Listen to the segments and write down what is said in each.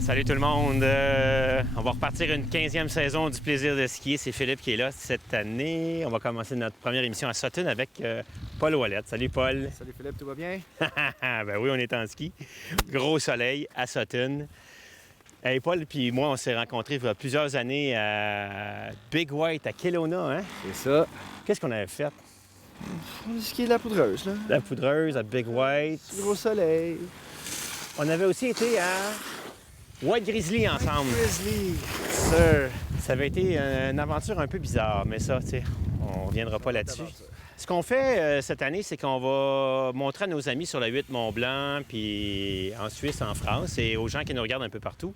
Salut tout le monde! On va repartir une 15e saison du plaisir de skier. C'est Philippe qui est là cette année. On va commencer notre première émission à Sutton avec Paul Ouellette. Salut Paul! Salut Philippe, tout va bien? Ben oui, on est en ski. Gros soleil à Sutton. Hey, Paul puis moi, on s'est rencontrés il y a plusieurs années à Big White, à Kelowna, hein? C'est ça. Qu'est-ce qu'on avait fait? On a skié de la poudreuse, là. La poudreuse, à Big White. Du gros soleil. On avait aussi été à White Grizzly ensemble. Grizzly. Sir. Ça avait été une aventure un peu bizarre, mais ça, tu sais, on ne reviendra pas là-dessus. Ce qu'on fait cette année, c'est qu'on va montrer à nos amis sur la 8 Mont-Blanc, puis en Suisse, en France, et aux gens qui nous regardent un peu partout,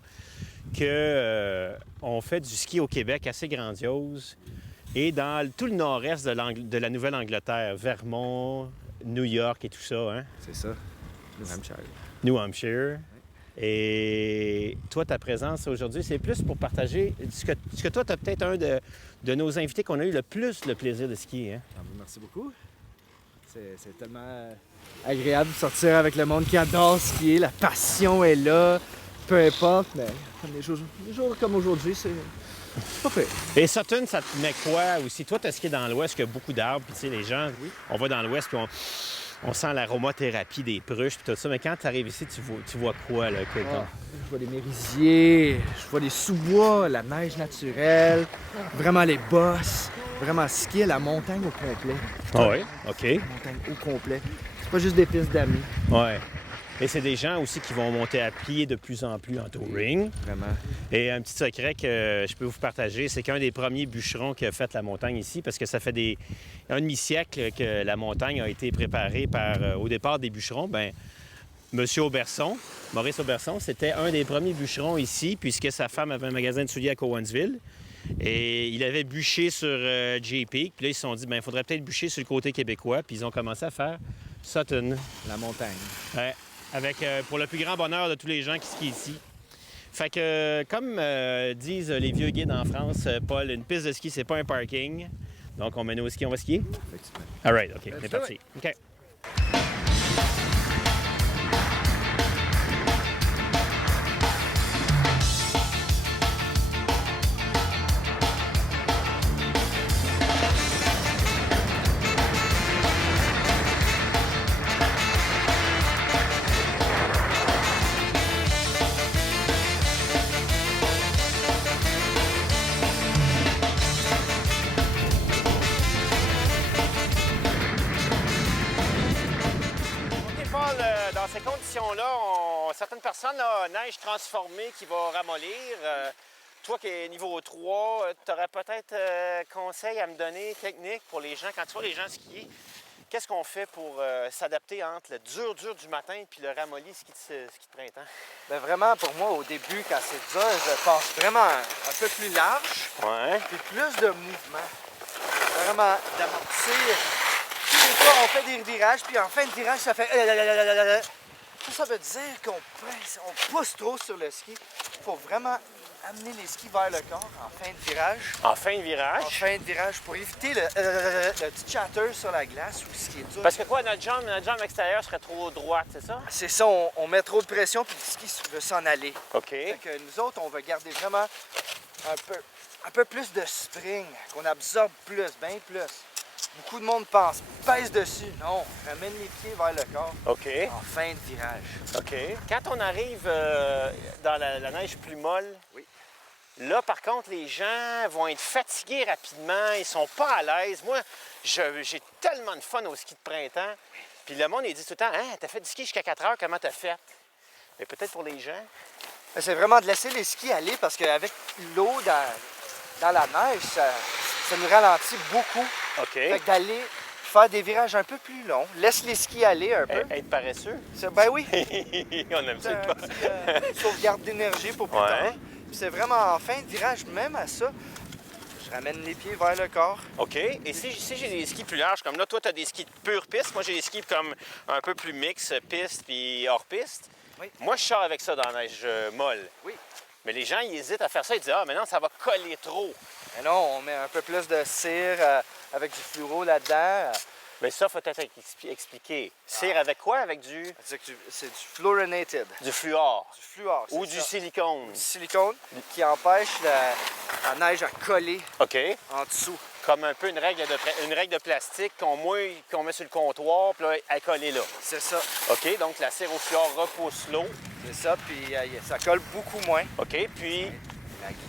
qu'on fait du ski au Québec assez grandiose et dans tout le nord-est de la Nouvelle-Angleterre, Vermont, New York et tout ça, hein? C'est ça. New Hampshire. New Hampshire. Et toi, ta présence aujourd'hui, c'est plus pour partager ce que toi, tu as peut-être un de nos invités qu'on a eu le plus le plaisir de skier. Hein? Ah, merci beaucoup. C'est tellement agréable de sortir avec le monde qui adore skier. La passion est là, peu importe, mais des jours comme aujourd'hui, c'est pas fait. Et Sutton, ça te met quoi aussi? Toi, tu as skié dans l'Ouest, il y a beaucoup d'arbres, puis tu sais, les gens, Oui. on va dans l'Ouest, puis on sent l'aromathérapie des pruches, puis tout ça. Mais quand tu arrives ici, tu vois quoi, là? Je vois des merisiers, je vois des sous-bois, la neige naturelle, vraiment les bosses, vraiment skier la montagne au complet. Ah oui? OK. La montagne au complet. C'est pas juste des pistes d'amis. Ouais. Et c'est des gens aussi qui vont monter à pied de plus en plus en touring. Vraiment. Et un petit secret que je peux vous partager, c'est qu'un des premiers bûcherons qui a fait la montagne ici, parce que ça fait un demi-siècle que la montagne a été préparée au départ des bûcherons, bien, Monsieur Auberson, Maurice Auberson, c'était un des premiers bûcherons ici, puisque sa femme avait un magasin de souliers à Cowansville. Et il avait bûché sur JP. Puis là, ils se sont dit, bien, il faudrait peut-être bûcher sur le côté québécois. Puis ils ont commencé à faire Sutton. La montagne. Ouais. Avec, pour le plus grand bonheur de tous les gens qui skient ici. Fait que, comme disent les vieux guides en France, Paul, une piste de ski, c'est pas un parking. Donc, on met nos skis, on va skier? Effectivement. All right, OK, c'est parti. OK. Dans ces conditions-là, certaines personnes, là, neige transformée qui va ramollir. Toi qui es niveau 3, tu aurais peut-être conseil à me donner, technique pour les gens, quand tu vois les gens skier, qu'est-ce qu'on fait pour s'adapter entre le dur du matin puis le ramolli ski de printemps? Ben vraiment, pour moi, au début, quand c'est dur, je passe vraiment un peu plus large, Ouais. puis plus de mouvement. Vraiment, d'amortir. Tous les fois, on fait des virages, puis en fin de virage, ça fait... Ça veut dire qu'on presse, on pousse trop sur le ski. Il faut vraiment amener les skis vers le corps en fin de virage. En fin de virage? En fin de virage, pour éviter le petit chatter sur la glace ou ce qui est dur. Parce que quoi, notre jambe extérieure serait trop droite, c'est ça? C'est ça, on met trop de pression, puis le ski veut s'en aller. OK. Fait que nous autres, on va garder vraiment un peu plus de spring, qu'on absorbe plus, bien plus. Beaucoup de monde pense, pèse dessus. Non, ramène les pieds vers le corps OK. en fin de virage. OK. Quand on arrive dans la neige plus molle, Oui. là, par contre, les gens vont être fatigués rapidement. Ils sont pas à l'aise. Moi, j'ai tellement de fun au ski de printemps. Puis le monde, il dit tout le temps, « Hein, t'as fait du ski jusqu'à 4 heures, comment t'as fait? » Mais peut-être pour les gens. C'est vraiment de laisser les skis aller parce qu'avec l'eau dans la neige, ça nous ralentit beaucoup. OK. Fait que d'aller faire des virages un peu plus longs, laisse les skis aller un peu. Être paresseux. Ben oui, On aime ça. c'est un petit, sauvegarde d'énergie pour plus tard. Puis c'est vraiment en fin de virage, même à ça, je ramène les pieds vers le corps. OK. Et si j'ai des skis plus larges, comme là, toi, tu as des skis de pure piste. Moi, j'ai des skis comme un peu plus mix, piste puis hors piste. Oui. Moi, je sors avec ça dans la neige molle. Oui. Mais les gens, ils hésitent à faire ça. Ils disent, ah, mais non, ça va coller trop. Mais non, on met un peu plus de cire avec du fluoro là-dedans. Mais ça, il faut peut-être expliquer. Cire avec quoi? Avec du... C'est du fluorinated. Du fluor. Du fluor, Ou du silicone. Du silicone qui empêche la neige à coller OK. en dessous. Comme un peu une règle de plastique qu'on met sur le comptoir, puis là, elle colle là. C'est ça. OK, donc la cire au fluor repousse l'eau. C'est ça, puis ça colle beaucoup moins. OK, puis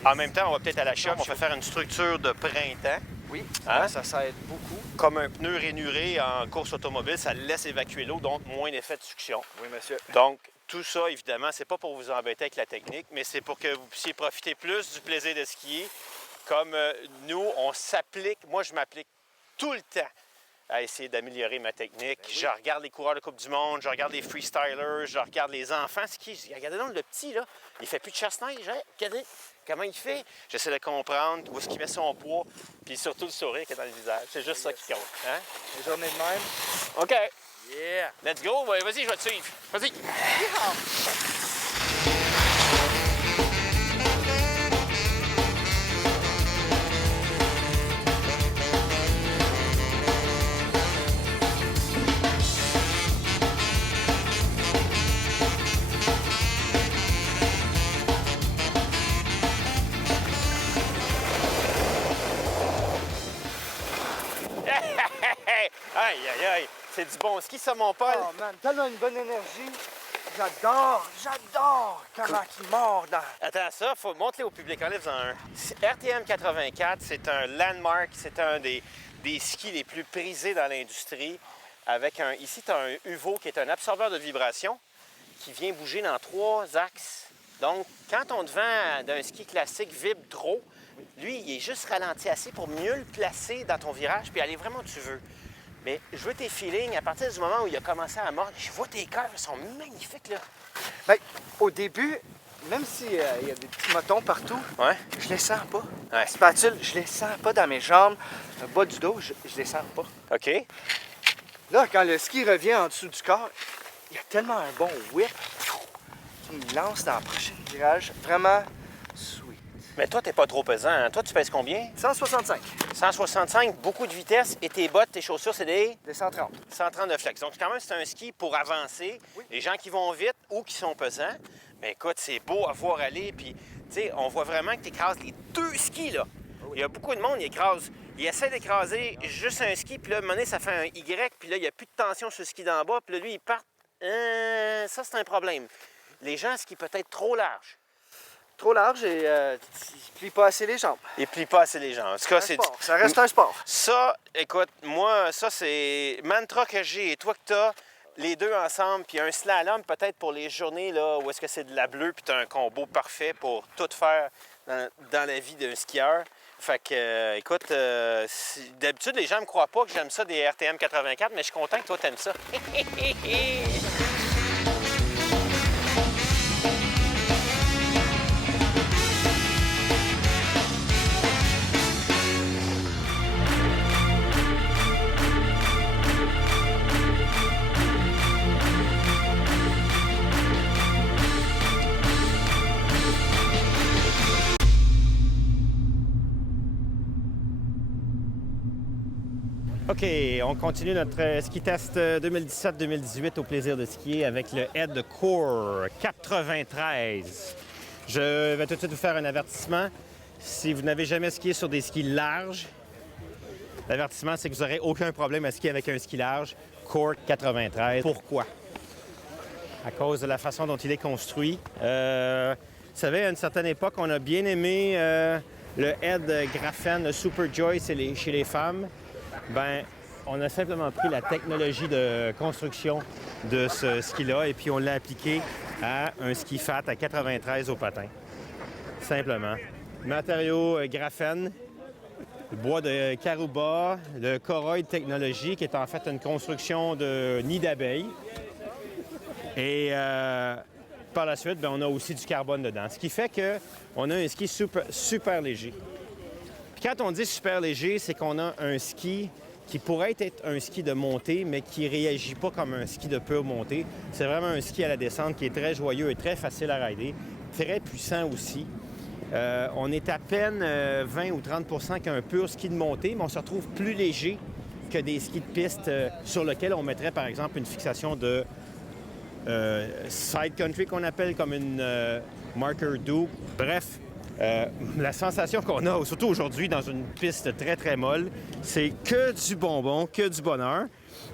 en même temps, on va peut-être à la shop, on va faire une structure de printemps. Oui, Hein? ça aide beaucoup. Comme un pneu rainuré en course automobile, ça laisse évacuer l'eau, donc moins d'effet de succion. Oui, monsieur. Donc, tout ça, évidemment, c'est pas pour vous embêter avec la technique, mais c'est pour que vous puissiez profiter plus du plaisir de skier. Comme nous, on s'applique, moi je m'applique tout le temps à essayer d'améliorer ma technique. Ben oui. Je regarde les coureurs de Coupe du Monde, je regarde les freestylers, je regarde les enfants skier. Regardez donc le petit, là, il fait plus de chasse-neige, hein? Regardez comment il fait. J'essaie de comprendre où est-ce qu'il met son poids, puis surtout le sourire qui est dans le visage. C'est juste ça qui compte. Hein? Les journées de même. OK, Yeah! let's go. Ouais, vas-y, je vais te suivre. Vas-y. Aïe, aïe, aïe. C'est du bon ski, ça, mon Paul. Oh man, tellement une bonne énergie. J'adore comment il mord dans... Attends, ça, faut montrer au public. Enlève-en un. RTM 84, c'est un landmark. C'est un des skis les plus prisés dans l'industrie. Avec un... Ici, tu as un UVO qui est un absorbeur de vibration qui vient bouger dans 3 axes. Donc, quand ton devant d'un ski classique vibre trop, lui, il est juste ralenti assez pour mieux le placer dans ton virage puis aller vraiment où tu veux. Mais je veux tes feelings à partir du moment où il a commencé à mordre. Je vois tes cœurs, ils sont magnifiques, là. Bien, au début, même s'il y a des petits motons partout, Ouais? je les sens pas. Ouais. La spatule, je les sens pas dans mes jambes. Le bas du dos, je les sens pas. OK. Là, quand le ski revient en dessous du corps, il y a tellement un bon whip qui me lance dans le prochain virage. Vraiment sweet. Mais toi, t'es pas trop pesant. Hein? Toi, tu pèses combien? 165, 165, beaucoup de vitesse. Et tes bottes, tes chaussures, c'est des des 130. 130 de flex. Donc, quand même, c'est un ski pour avancer. Oui. Les gens qui vont vite ou qui sont pesants. Mais écoute, c'est beau à voir aller. Puis, tu sais, on voit vraiment que tu écrases les 2 skis, là. Oui. Il y a beaucoup de monde, il essaie d'écraser juste un ski. Puis là, à un moment donné, ça fait un Y. Puis là, il n'y a plus de tension sur le ski d'en bas. Puis là, lui, il part. Ça, c'est un problème. Les gens skient peut-être trop large. Trop large et il plie pas assez les jambes. Ils plient pas assez les gens. En tout cas, Un sport. Ça reste un sport. Ça, écoute, moi, ça, c'est mantra que j'ai et toi que t'as, les deux ensemble, puis un slalom peut-être pour les journées là, où est-ce que c'est de la bleue, puis t'as un combo parfait pour tout faire dans la vie d'un skieur. Fait que, écoute, d'habitude, les gens me croient pas que j'aime ça des RTM 84, mais je suis content que toi, t'aimes ça. OK, on continue notre ski test 2017-2018 au plaisir de skier avec le Head Core 93. Je vais tout de suite vous faire un avertissement. Si vous n'avez jamais skié sur des skis larges, l'avertissement, c'est que vous n'aurez aucun problème à skier avec un ski large Core 93. Pourquoi? À cause de la façon dont il est construit. Vous savez, à une certaine époque, on a bien aimé le Head Graphene, le Super Joy chez les femmes. Bien, on a simplement pris la technologie de construction de ce ski-là et puis on l'a appliqué à un ski fat à 93 au patin. Simplement. Matériau graphène, bois de Caruba, le Koroyd Technology, qui est en fait une construction de nid d'abeilles. Et par la suite, bien, on a aussi du carbone dedans. Ce qui fait qu'on a un ski super léger. Puis quand on dit super léger, c'est qu'on a un ski qui pourrait être un ski de montée, mais qui ne réagit pas comme un ski de pure montée. C'est vraiment un ski à la descente qui est très joyeux et très facile à rider, très puissant aussi. On est à peine 20 ou 30 qu'un pur ski de montée, mais on se retrouve plus léger que des skis de piste sur lesquels on mettrait, par exemple, une fixation de side country qu'on appelle, comme une marker do. Bref, la sensation qu'on a, surtout aujourd'hui, dans une piste très, très molle, c'est que du bonbon, que du bonheur.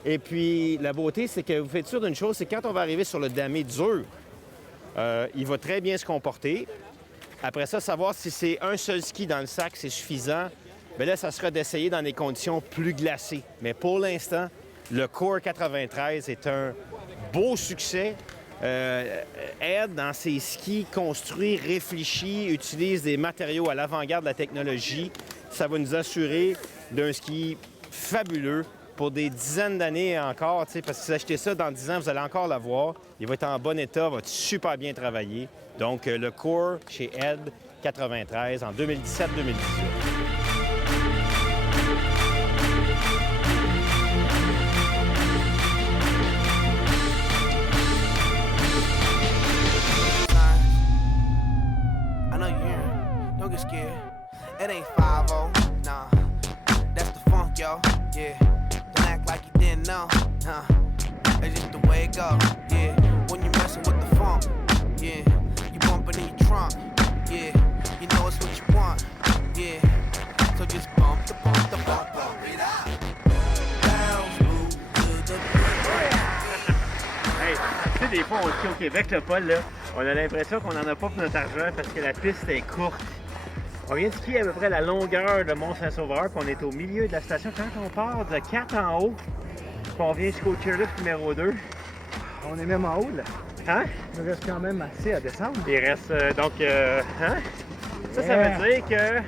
Et puis, la beauté, c'est que vous faites sûr d'une chose, c'est quand on va arriver sur le damé dur, il va très bien se comporter. Après ça, savoir si c'est un seul ski dans le sac, c'est suffisant. Bien là, ça sera d'essayer dans des conditions plus glacées. Mais pour l'instant, le Core 93 est un beau succès. Ed, dans ses skis construits, réfléchis, utilise des matériaux à l'avant-garde de la technologie. Ça va nous assurer d'un ski fabuleux pour des dizaines d'années encore, parce que si vous achetez ça dans 10 ans, vous allez encore l'avoir. Il va être en bon état, va être super bien travaillé. Donc, le Core chez Ed 93 en 2017-2018. Scared. It ain't 5-0, nah. That's the funk, yo. Yeah. Don't act like you didn't know. Nah. That's just the way it go. Yeah. When you messing with the funk, yeah. You bumping in your trunk, yeah. You know it's what you want, yeah. So just bump it up. Bounce, move to the beat. Hey, tu sais, des fois, on skie au Québec, le Paul, là, on a l'impression qu'on n'en a pas pour notre argent parce que la piste est courte. On vient de skier à peu près la longueur de Mont-Saint-Sauveur, puis on est au milieu de la station. Quand on part de 4 en haut, puis on vient jusqu'au chairlift numéro 2. On est même en haut, là. Hein? Il nous reste quand même assez à descendre. Il reste hein? Ça veut dire que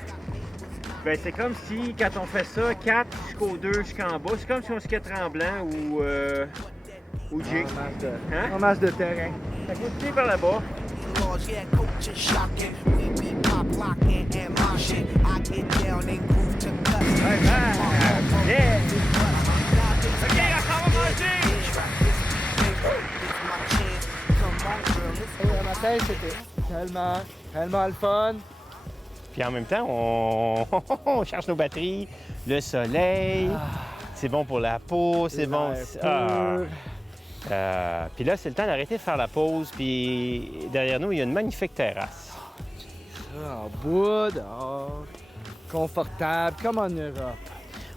ben, c'est comme si, quand on fait ça, 4 jusqu'au 2 jusqu'en bas, c'est comme si on skiait Tremblant ou Jig. En masse de terrain. Fait qu'on skier par là-bas. Yeah, coach is shocking. We be pop locking and moshing. I get down and groove to cut. Yeah! OK, on s'en va manger! Et le matin, c'était tellement le fun. Puis en même temps, on charge nos batteries, le soleil, c'est bon pour la peau, c'est bon. Puis là, c'est le temps d'arrêter de faire la pause. Puis derrière nous, il y a une magnifique terrasse. En bois, dehors, confortable, comme en Europe.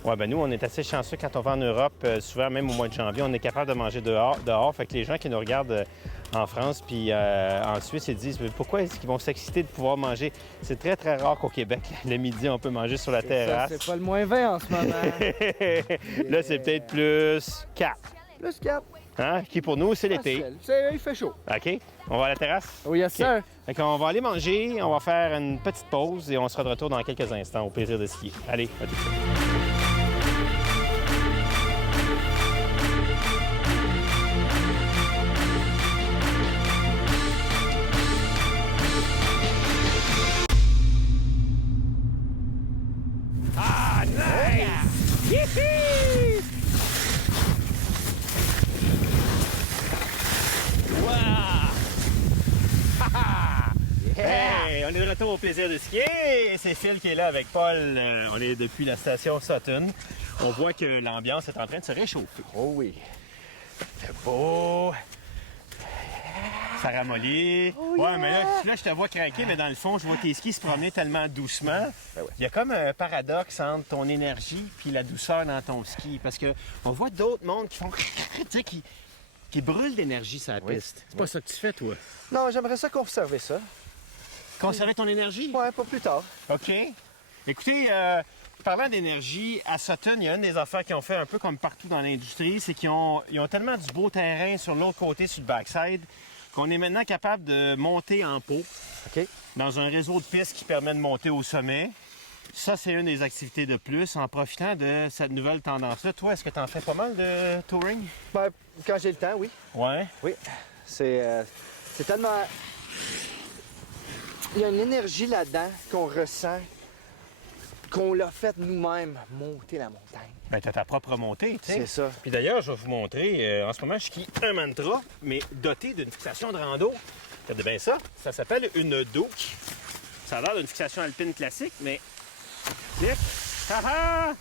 Oui, ben nous, on est assez chanceux quand on va en Europe. Souvent, même au mois de janvier, on est capable de manger dehors. Fait que les gens qui nous regardent en France puis en Suisse, ils disent pourquoi est-ce qu'ils vont s'exciter de pouvoir manger? C'est très, très rare qu'au Québec, le midi, on peut manger sur la terrasse. C'est pas le moins 20 en ce moment. Là, c'est peut-être plus 4. Plus 4. Hein? Qui pour nous, c'est l'été. Il fait chaud. OK? On va à la terrasse? Oui, yes, sir. Fait qu'on va aller manger, on va faire une petite pause et on sera de retour dans quelques instants. Au plaisir de skier. Allez, à tout de suite. Ah, nice! Yippee! Hey, on est de retour au plaisir de skier. C'est Phil qui est là avec Paul. On est depuis la station Sutton. On voit que l'ambiance est en train de se réchauffer. Oh oui. C'est beau. Ça ramollit. Oh Ouais, yeah! mais là, je te vois craquer, mais dans le fond, je vois tes skis se promener tellement doucement. Ben ouais. Il y a comme un paradoxe entre ton énergie et la douceur dans ton ski. Parce que on voit d'autres mondes qui font tu sais, qui brûlent d'énergie sur la piste. C'est pas ça que tu fais, toi. Non, j'aimerais ça conserver ça. Conserver ton énergie? Ouais, pas plus tard. OK. Écoutez, parlant d'énergie, à Sutton, il y a une des affaires qu'ils ont fait un peu comme partout dans l'industrie, c'est qu'ils ont tellement du beau terrain sur l'autre côté, sur le backside, qu'on est maintenant capable de monter en pot OK. dans un réseau de pistes qui permet de monter au sommet. Ça, c'est une des activités de plus en profitant de cette nouvelle tendance-là. Toi, est-ce que tu en fais pas mal de touring? Ben, quand j'ai le temps, oui. Ouais. Oui. C'est tellement... Il y a une énergie là-dedans qu'on ressent, qu'on l'a fait nous-mêmes, monter la montagne. Ben, t'as ta propre montée, tu sais. C'est ça. Puis d'ailleurs, je vais vous montrer, en ce moment, je skie un mantra, mais doté d'une fixation de rando. Regardez bien ça. Ça s'appelle une Duke. Ça a l'air d'une fixation alpine classique, mais... Clic! Ha-ha!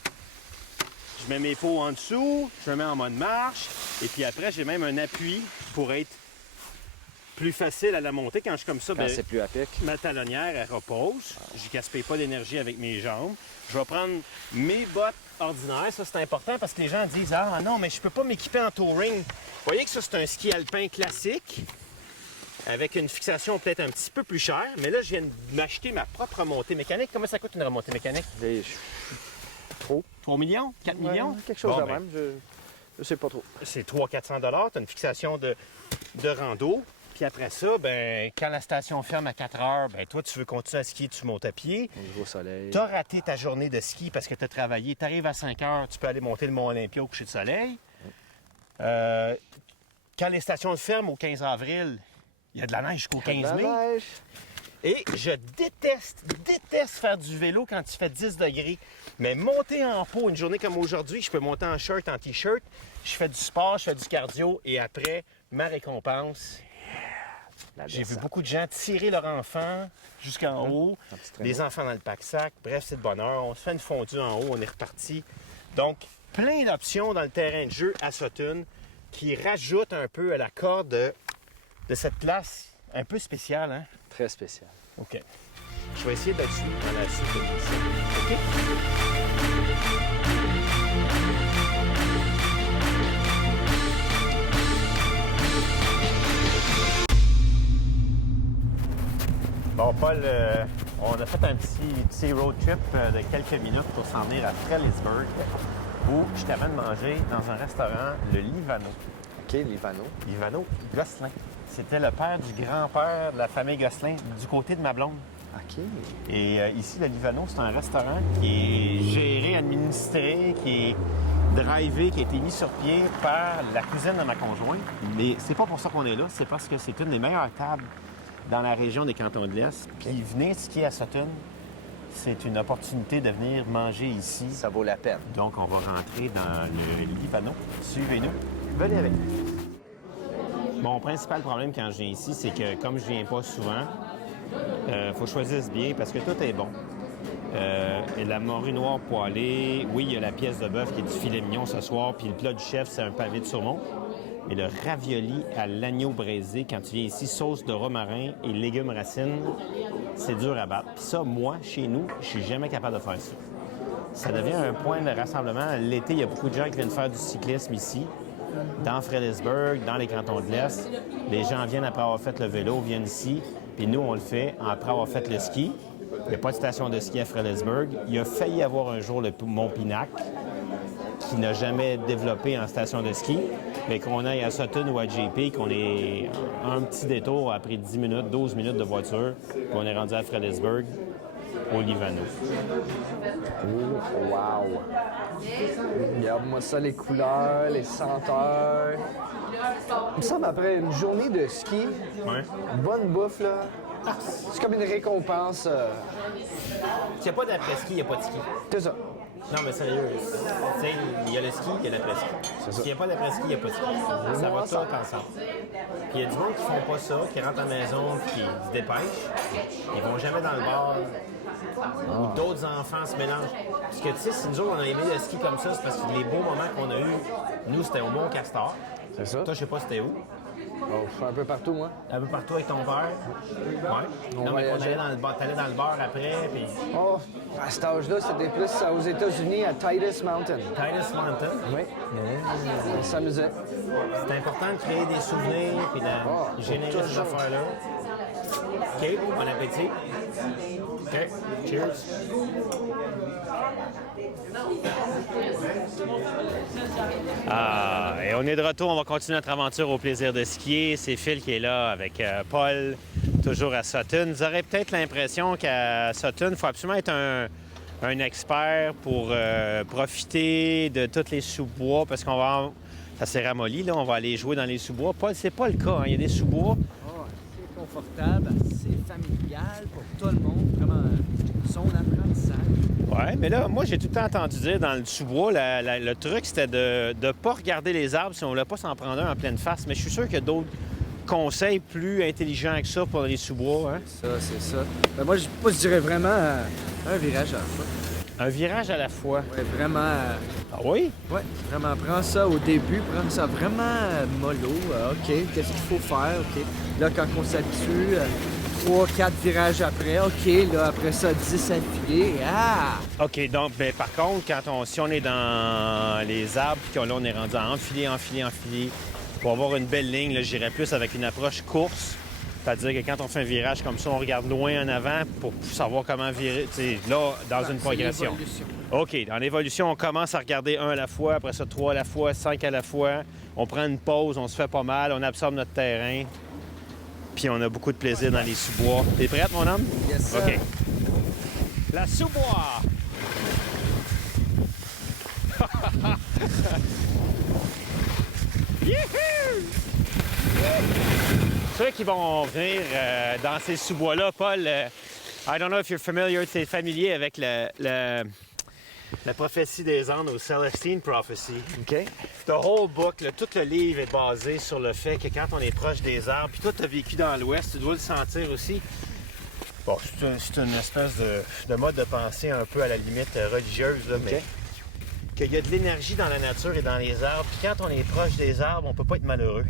Je Je mets mes pots en dessous, je me mets en mode marche, et puis après, j'ai même un appui pour être plus facile à la monter. Quand je suis comme ça, Quand c'est plus à pic. ma talonnière, elle repose. Je ne gaspille pas d'énergie avec mes jambes. Je vais prendre mes bottes ordinaires. Ça, c'est important parce que les gens disent « Ah non, mais je peux pas m'équiper en touring. » Vous voyez que ça, c'est un ski alpin classique avec une fixation peut-être un petit peu plus chère. Mais là, je viens de m'acheter ma propre remontée mécanique. Comment ça coûte une remontée mécanique? Trop. 3 millions? 4 millions? Quelque chose Bon, de ben, même. Je sais pas trop. C'est 300-400 $. Tu as une fixation de rando. Puis après ça, ben, quand la station ferme à 4 heures, ben, toi, tu veux continuer à skier, tu montes à pied. Au niveau soleil. Tu as raté ta journée de ski parce que tu as travaillé. Tu arrives à 5 heures, tu peux aller monter le Mont Olympia au coucher de soleil. Quand les stations ferment au 15 avril, il y a de la neige jusqu'au 15 mai. Neige. Et je déteste faire du vélo quand il fait 10 degrés. Mais monter en pot une journée comme aujourd'hui, je peux monter en shirt, en T-shirt. Je fais du sport, je fais du cardio. Et après, ma récompense... J'ai vu beaucoup de gens tirer leur enfant jusqu'en haut, les enfants dans le pack-sac. Bref, c'est de bonheur. On se fait une fondue en haut, on est reparti. Donc, plein d'options dans le terrain de jeu à Sutton qui rajoutent un peu à la corde de cette place un peu spéciale. Hein? Très spécial. OK. Je vais essayer d'être dans la suite de l'émission. Bon, Paul, on a fait un petit road trip de quelques minutes pour s'en venir à Frelighsburg, où je t'amène manger dans un restaurant, le Livano. OK, Livano. Livano Gosselin. C'était le père du grand-père de la famille Gosselin, du côté de ma blonde. OK. Et ici, le Livano, c'est un restaurant qui est géré, administré, qui est drivé, qui a été mis sur pied par la cousine de ma conjointe. Mais c'est pas pour ça qu'on est là, c'est parce que c'est une des meilleures tables dans la région des Cantons de l'Est. Puis venir skier à Sutton, c'est une opportunité de venir manger ici. Ça vaut la peine. Donc, on va rentrer dans le Livano. Suivez-nous. Venez avec. Mon principal problème quand je viens ici, c'est que comme je viens pas souvent, faut choisir bien parce que tout est bon. La morue noire poêlée, oui, il y a la pièce de bœuf qui est du filet mignon ce soir, puis le plat du chef, c'est un pavé de saumon. Et le ravioli à l'agneau braisé, quand tu viens ici, sauce de romarin et légumes racines, c'est dur à battre. Puis ça, moi, chez nous, je suis jamais capable de faire ça. Ça devient un point de rassemblement. L'été, il y a beaucoup de gens qui viennent faire du cyclisme ici, dans Frelighsburg, dans les Cantons de l'Est. Les gens viennent après avoir fait le vélo, viennent ici, puis nous, on le fait après avoir fait le ski. Il n'y a pas de station de ski à Frelighsburg. Il a failli y avoir un jour le Mont Pinac, qui n'a jamais développé en station de ski, mais qu'on aille à Sutton ou à JP, qu'on ait un petit détour après 10 minutes, 12 minutes de voiture, qu'on est rendu à Frelighsburg, au Livano. Oh, wow! Regarde-moi ça, les couleurs, les senteurs. Il me semble après une journée de ski, Ouais. bonne bouffe, là, c'est comme une récompense. S'il n'y a pas d'après-ski, il n'y a pas de ski. C'est ça. Non, mais sérieux, tu sais, il y a le ski, il y a l'après-ski. S'il n'y a pas d'après-ski, il n'y a pas de ski. Ça va tout ensemble. Puis il y a du monde qui font pas ça, qui rentrent à la maison, qui se dépêchent. Ils vont jamais dans le bar. Ou d'autres enfants se mélangent. Parce que, tu sais, si nous autres, on a aimé le ski comme ça, c'est parce que les beaux moments qu'on a eus, nous, c'était au Mont Castor. C'est ça. Toi, je sais pas c'était où. Oh, je suis un peu partout, moi. Un peu partout avec ton père. Ouais. Non, mais on allait dans le bar, t'allais dans le bar après, puis Oh, à cet âge-là, c'était plus aux États-Unis, à Titus Mountain. Titus Mountain. Oui. On s'amusait. C'est important de créer des souvenirs puis de générer ces toujours. affaires-là. OK, bon appétit. OK, cheers. Ah, et on est de retour. On va continuer notre aventure au plaisir de skier. C'est Phil qui est là avec Paul, toujours à Sutton. Vous aurez peut-être l'impression qu'à Sutton, il faut absolument être un expert pour profiter de tous les sous-bois parce qu'on va... Ça s'est ramolli, là. On va aller jouer dans les sous-bois. Paul, c'est pas le cas. Hein. Il y a des sous-bois. Oh, assez confortable, assez familial pour tout le monde. Vraiment, son apprentissage. Oui, mais là, moi, j'ai tout le temps entendu dire dans le sous-bois, le truc, c'était de ne pas regarder les arbres si on ne voulait pas s'en prendre un en pleine face. Mais je suis sûr qu'il y a d'autres conseils plus intelligents que ça pour les sous-bois. Hein? Ça, c'est ça. Ben, moi, je dirais vraiment un virage à la fois. Un virage à la fois. Ouais, vraiment. Ah oui? Ouais, vraiment. Prends ça au début, prends ça vraiment mollo. OK, qu'est-ce qu'il faut faire? OK. Là, quand on s'habitue, 3-4 virages après. OK, là, après ça, 10 affilés. Ah! OK, donc, ben, par contre, si on est dans les arbres, puis là, on est rendu à enfiler, pour avoir une belle ligne, là, j'irais plus avec une approche course. C'est-à-dire que quand on fait un virage comme ça, on regarde loin en avant pour savoir comment virer, tu sais, là, dans une progression. OK, dans l'évolution, on commence à regarder 1 à la fois, après ça 3 à la fois, 5 à la fois. On prend une pause, on se fait pas mal, on absorbe notre terrain. Puis on a beaucoup de plaisir dans les sous-bois. T'es prête, mon homme? Yes, sir. OK. La sous-bois! Youhou! Ceux qui vont venir dans ces sous-bois-là, Paul, I don't know if you're familiar, tu es familier avec la prophétie des Andes au Celestine Prophecy. OK. The whole book, là, tout le livre est basé sur le fait que quand on est proche des arbres, puis toi, tu as vécu dans l'Ouest, tu dois le sentir aussi. Bon, c'est une espèce de mode de pensée un peu à la limite religieuse, là, mais qu'il y a de l'énergie dans la nature et dans les arbres. Puis quand on est proche des arbres, on peut pas être malheureux.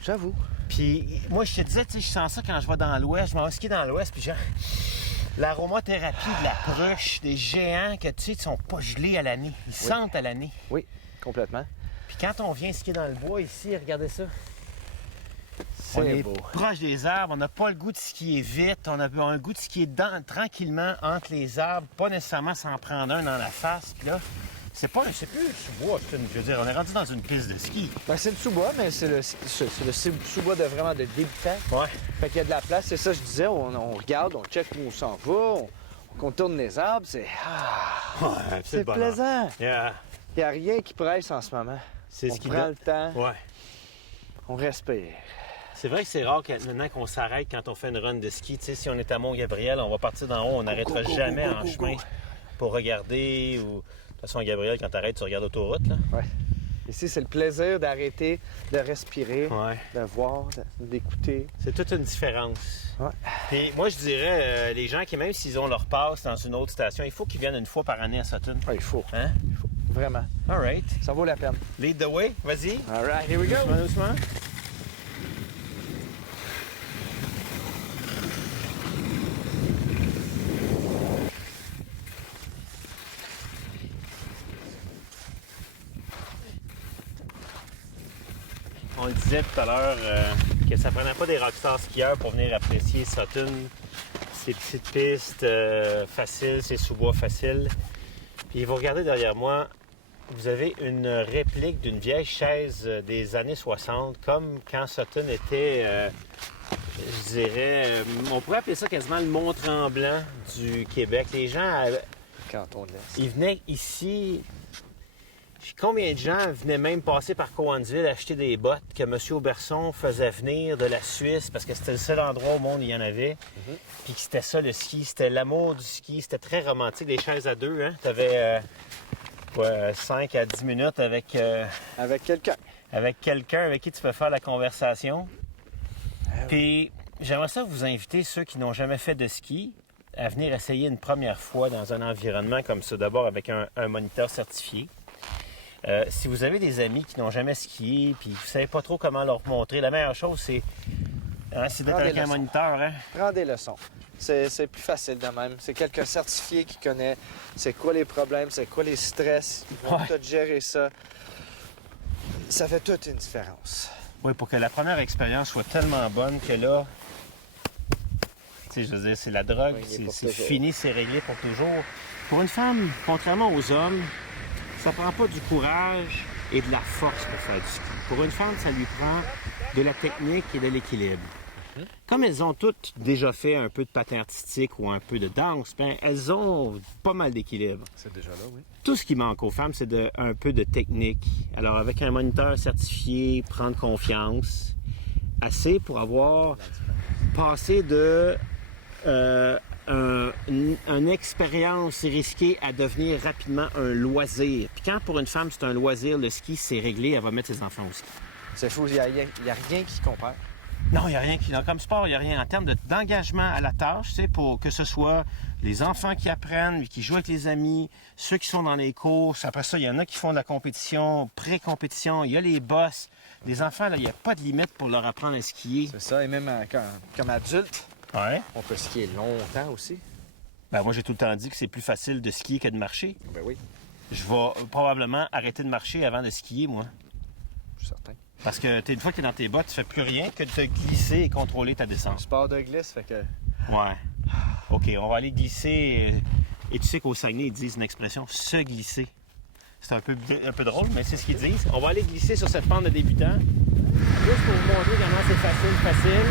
J'avoue. Puis moi, je te disais, tu sais, je sens ça quand je vais dans l'Ouest. Je m'en vais skier dans l'Ouest, puis genre, l'aromathérapie de la pruche, des géants que tu sais, ils sont pas gelés à l'année. Ils sentent à l'année. Oui, complètement. Puis quand on vient skier dans le bois ici, regardez ça. C'est On est beau. proche des arbres, on n'a pas le goût de skier vite, on a un goût de skier tranquillement entre les arbres, pas nécessairement s'en prendre un dans la face. Puis là, c'est plus un sous-bois, je veux dire, on est rendu dans une piste de ski. Ben, c'est le sous-bois, mais c'est le sous-bois de vraiment de débutant. Ouais. Fait qu'il y a de la place, c'est ça que je disais, on regarde, on check où on s'en va, on contourne les arbres, c'est c'est le bonheur. plaisant. Yeah. Il n'y a rien qui presse en ce moment. C'est On ce qui prend le temps, Ouais. on respire. C'est vrai que c'est rare maintenant qu'on s'arrête quand on fait une run de ski. Tu sais, si on est à Mont-Gabriel, on va partir d'en haut, on n'arrêtera jamais en chemin pour regarder. Ou... De toute façon, Gabriel, quand tu arrêtes, tu regardes l'autoroute. Là. Ouais. Ici, c'est le plaisir d'arrêter, de respirer, Ouais. de voir, d'écouter. C'est toute une différence. Ouais. Puis moi, je dirais, les gens qui, même s'ils ont leur passe dans une autre station, il faut qu'ils viennent une fois par année à Sutton. Ouais, il faut, Hein? vraiment. All right. Ça vaut la peine. Lead the way, vas-y. All right, here we go. Doucement, doucement. On le disait tout à l'heure que ça prenait pas des rockstars skieurs pour venir apprécier Sutton, ces petites pistes faciles, ces sous-bois faciles. Puis vous regardez derrière moi, vous avez une réplique d'une vieille chaise des années 60, comme quand Sutton était, je dirais, on pourrait appeler ça quasiment le Mont-Tremblant du Québec. Les gens, Canton de l'Est. ils venaient ici. Combien de gens venaient même passer par Cowansville acheter des bottes que M. Auberson faisait venir de la Suisse parce que c'était le seul endroit au monde où il y en avait. Puis que c'était ça le ski, c'était l'amour du ski, c'était très romantique, des chaises à deux. Hein? Tu avais 5 à 10 minutes avec quelqu'un. avec quelqu'un avec qui tu peux faire la conversation. Puis j'aimerais ça vous inviter, ceux qui n'ont jamais fait de ski, à venir essayer une première fois dans un environnement comme ça, d'abord avec un moniteur certifié. Si vous avez des amis qui n'ont jamais skié puis vous ne savez pas trop comment leur montrer, la meilleure chose, c'est d'être avec un moniteur. Hein? Prends des leçons. C'est plus facile de même. C'est quelqu'un certifié qui connaît c'est quoi les problèmes, c'est quoi les stress. Ils vont tout gérer ça. Ça fait toute une différence. Oui, pour que la première expérience soit tellement bonne que là, tu sais, je veux dire, c'est la drogue, Oui, c'est fini, c'est réglé pour toujours. Pour une femme, contrairement aux hommes, ça prend pas du courage et de la force pour faire du ski. Pour une femme, ça lui prend de la technique et de l'équilibre. Comme elles ont toutes déjà fait un peu de patin artistique ou un peu de danse, ben elles ont pas mal d'équilibre. C'est déjà là, oui. Tout ce qui manque aux femmes, c'est un peu de technique. Alors, avec un moniteur certifié, prendre confiance, assez pour avoir passé de une expérience risquée à devenir rapidement un loisir. Puis quand pour une femme, c'est un loisir, le ski, c'est réglé, elle va mettre ses enfants au ski. C'est fou, il n'y a rien qui compare. Non, il n'y a rien qui. Comme sport, il n'y a rien en termes d'engagement à la tâche, tu sais, pour que ce soit les enfants qui apprennent, qui jouent avec les amis, ceux qui sont dans les courses. Après ça, il y en a qui font de la compétition, pré-compétition. Il y a les boss. Les enfants, là, il n'y a pas de limite pour leur apprendre à skier. C'est ça, et même comme adulte, Ouais. on peut skier longtemps aussi. Ben, moi, j'ai tout le temps dit que c'est plus facile de skier que de marcher. Ben oui, Je vais probablement arrêter de marcher avant de skier, moi. je suis certain. Parce que une fois que tu es dans tes bottes, tu fais plus rien que de te glisser et contrôler ta Un descente. sport de glisse, fait que... Ouais. OK, on va aller glisser. Et tu sais qu'au Saguenay, ils disent une expression, se glisser. C'est un peu drôle, mais c'est ce qu'ils disent. On va aller glisser sur cette pente de débutant. Juste pour vous montrer comment c'est facile.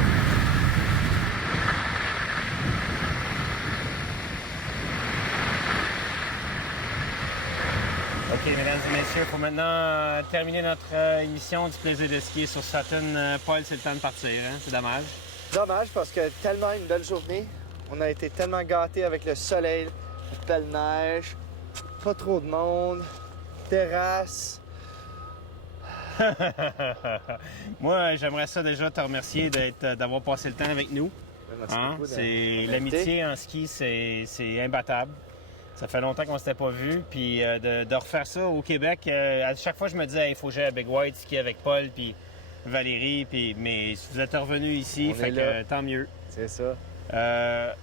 OK, mesdames et messieurs, il faut maintenant terminer notre émission du plaisir de skier sur Sutton. Paul, c'est le temps de partir, hein? C'est dommage. Dommage parce que tellement une belle journée. On a été tellement gâtés avec le soleil, la belle neige, pas trop de monde, terrasse. Moi, j'aimerais ça déjà te remercier d'avoir passé le temps avec nous. Merci Hein? beaucoup. L'amitié en ski, c'est imbattable. Ça fait longtemps qu'on s'était pas vus. Puis de refaire ça au Québec, à chaque fois, je me disais, il faut que j'aille à Big White skier avec Paul puis Valérie. Mais vous êtes revenus ici, On fait est que là. tant mieux. C'est ça.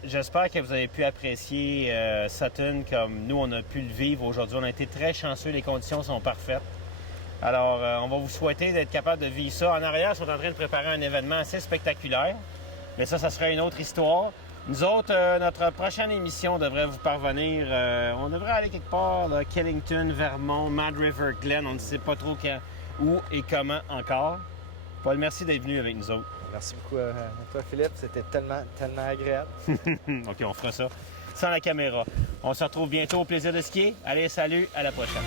J'espère que vous avez pu apprécier Sutton comme nous, on a pu le vivre aujourd'hui. On a été très chanceux, les conditions sont parfaites. Alors, on va vous souhaiter d'être capable de vivre ça. En arrière, ils sont en train de préparer un événement assez spectaculaire. Mais ça sera une autre histoire. Nous autres, notre prochaine émission devrait vous parvenir. On devrait aller quelque part, là, Killington, Vermont, Mad River Glen. On ne sait pas trop quand, où et comment encore. Paul, merci d'être venu avec nous autres. Merci beaucoup à toi, Philippe. C'était tellement agréable. OK, on fera ça sans la caméra. On se retrouve bientôt au plaisir de skier. Allez, salut, à la prochaine.